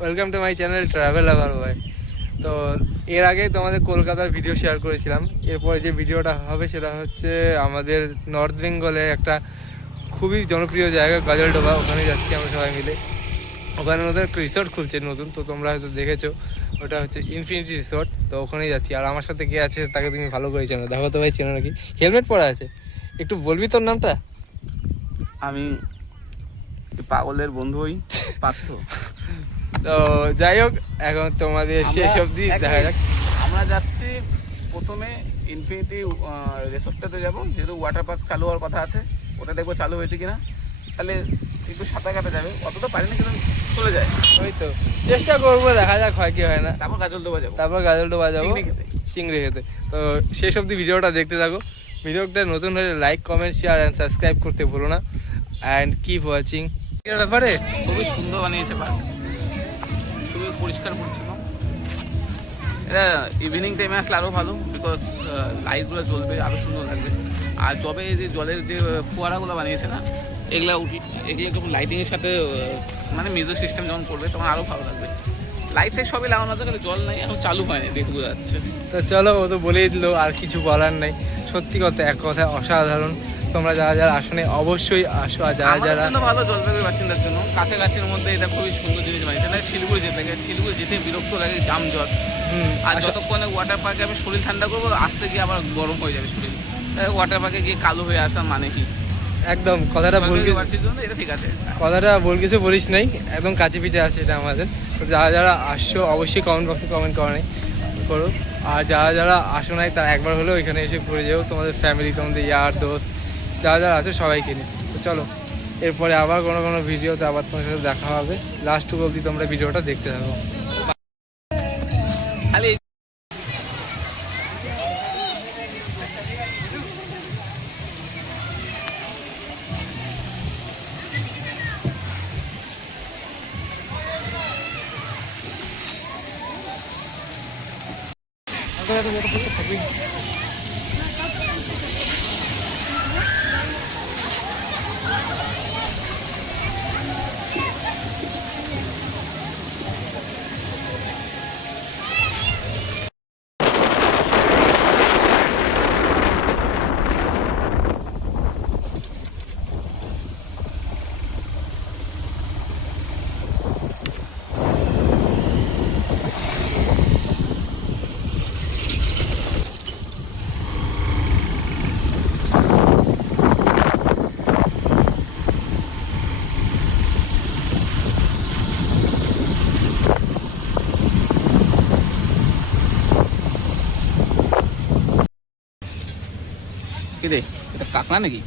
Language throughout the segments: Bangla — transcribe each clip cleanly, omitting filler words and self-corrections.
Welcome to my channel travel lover boy. তো এর আগে তোমাদের কলকাতার ভিডিও শেয়ার করেছিলাম। এরপরে যে ভিডিওটা হবে সেটা হচ্ছে আমাদের নর্থ বেঙ্গলে একটা খুবই জনপ্রিয় জায়গা গাজলডোবা, ওখানে যাচ্ছি আমরা সবাই মিলে। ওখানে ওদের রিসর্ট খুলছে নতুন, তো তোমরা হয়তো দেখেছো, ওটা হচ্ছে ইনফিনিটি রিসর্ট। তো ওখানেই যাচ্ছি। আর আমার সাথে কে আছে তাকে তুমি ভালো করে চেনো, দেখো তো ভাই চেনো নাকি? হেলমেট পরা আছে, একটু বলবি তোর নামটা? আমি পাগলের বন্ধুই পার্থ। তো যাই হোক, এখন তোমাদের শেষ অবধি দেখা যাক। আমরা যাচ্ছি প্রথমে ইনফিনিটি রিসোর্টটাতে যাব, যেহেতু ওয়াটার পার্ক চালু হওয়ার কথা আছে। ওটা দেখবো চালু হয়েছে কিনা, তাহলে একটু সাঁতার কাটা যাবে। অত তো পারি না, কিন্তু চলে যায়। ওই তো চেষ্টা করবো, দেখা যাক হয় কি হয় না। তারপর গাজলডোবা যাবো, তারপর গাজলডোবা যাবো চিংড়ি খেতে। তো শেষ অবধি ভিডিওটা দেখতে থাকো। ভিডিওটা নতুন হলে like, comment, share and subscribe করতে ভুলো না। And keep watching. এর ব্যাপারে খুবই সুন্দর বানিয়েছে পার্ক, খুবই পরিষ্কার পরিচ্ছন্ন। এটা ইভিনিং টাইমে আসলে আরও ভালো, বিকজ লাইটগুলো জ্বলবে, আরও সুন্দর লাগবে। আর যবে যে জলের যে ফোয়ারাগুলো বানিয়েছে না, এগুলো যখন লাইটিংয়ের সাথে মানে মিউজিক সিস্টেম যখন করবে তখন আরও ভালো লাগবে। লাইটে সবই লাগানো আছে, কিন্তু জল নেই, এখন চালু হয়নি, দেখে বোঝা যাচ্ছে। তো চলো, ও তো বলেই দিল, আর কিছু বলার নেই। সত্যি কথা, এক কথা অসাধারণ। তোমরা যারা যারা আসনে অবশ্যই আসো। আর যারা যারা ভালো জলপাইগুড়ি বাসিন্দার জন্য কাছাকাছির মধ্যে এটা খুবই সুন্দর জিনিস বানিয়েছে। তাহলে শিলিগুড়ি যেতে লাগে, শিলিগুড়ি যেতে বিরক্ত লাগে, জাম জল। আর যতক্ষণে ওয়াটার পার্কে আমি শরীর ঠান্ডা করবো, আসতে গিয়ে আবার গরম হয়ে যাবে শরীর। ওয়াটার পার্কে গিয়ে কালো হয়ে আসার মানে কি? একদম কথাটা এটা ঠিক আছে, কথাটা কিছু বলিস নাই, একদম কাছে পিঠে আছে এটা আমাদের। যারা যারা আসছো অবশ্যই কমেন্ট বক্সে কমেন্ট করো। আর যারা যারা আসো নাই তারা একবার হলেও এখানে এসে ঘুরে যাও, তোমাদের ফ্যামিলি, তোমাদের ইয়ার দোস্ত যারা যারা আছে সবাইকে নিয়ে। তো চলো, এরপরে আবার কোনো ভিডিওতে আবার তোমার সাথে দেখা হবে। লাস্ট অবধি তোমরা ভিডিওটা দেখতে থাকো। খালি কি রে, এটা কাঁকড়া নাকি?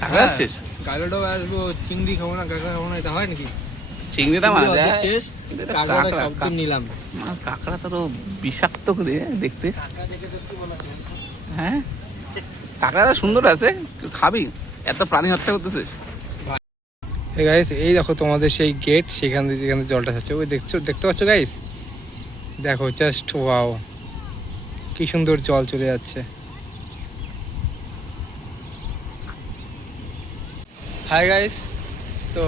কাঁকড়া যাচ্ছিস? গাজলডোবা আসবো, চিংড়ি খাবো না, কাঁকড়া খাবো না, এটা হয় নাকি? চিংড়িটা মারা যায়, নিলাম। কাঁকড়া তো বিষাক্ত করে দেখতে। হ্যাঁ, কাঁকড়াটা সুন্দর আছে, খাবি? এত প্রাণী হত্যা করতেছিস। গাইস, এই দেখো তোমাদের সেই গেট, সেখান থেকে যেখানে জলটা যাচ্ছে, ওই দেখতে পাচ্ছ গাইস? দেখো জাস্ট ওয়াও, কি সুন্দর জল চলে যাচ্ছে। হাই গাইস, তো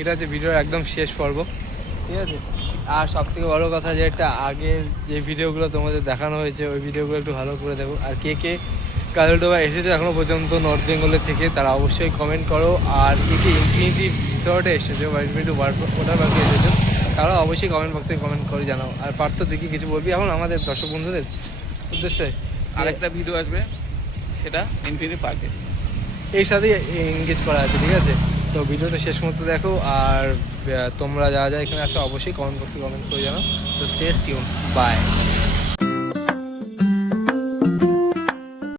এটা হচ্ছে ভিডিওর একদম শেষ পর্ব, ঠিক আছে? আর সব থেকে বড়ো কথা, যে একটা আগের যে ভিডিওগুলো তোমাদের দেখানো হয়েছে, ওই ভিডিওগুলো একটু ভালো করে দেখো। আর কে কে গাজলডোবা এসেছে এখনও পর্যন্ত নর্থ বেঙ্গলের থেকে, তারা অবশ্যই কমেন্ট করো। আর কে কে ইনফিনিটি রিসর্টে এসেছো বা ইনফিনিটি ওয়াটার পার্কে এসেছো, তারা অবশ্যই কমেন্ট বক্সে কমেন্ট করে জানাও। আর পার্থ দেখি কিছু বলবি এখন আমাদের দর্শক বন্ধুদের উদ্দেশ্যে? আরেকটা ভিডিও আসবে, সেটা ইনফিনিটি পার্কে, এর সাথেই এনগেজ করা আছে, ঠিক আছে? তো ভিডিওটা শেষ মতো দেখো। আর তোমরা যা যা এখানে আসো অবশ্যই কমেন্ট বক্সে কমেন্ট করে জানাও। তো স্টে টিউন, বাই।